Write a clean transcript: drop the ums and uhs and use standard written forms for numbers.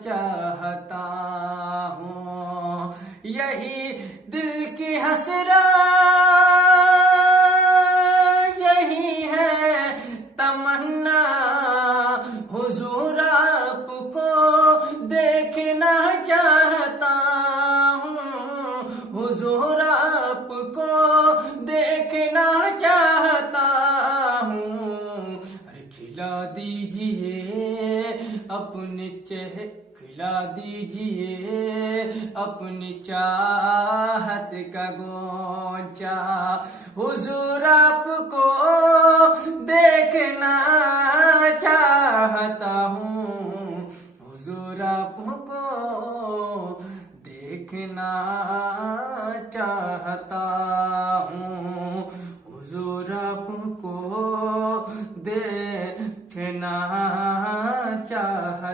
चाहता हूँ। यही दिल की हसरत, यही है तमन्ना, हुजूर आपको देखना चाहता हूँ, हुजूर आपको देखना चाहता हूँ। अरे खिला दीजिए अपने खिला दीजिए अपनी चाहत का गोंचा, हुजूर आपको देखना चाहता हूँ, हुजूर आपको देखना चाहता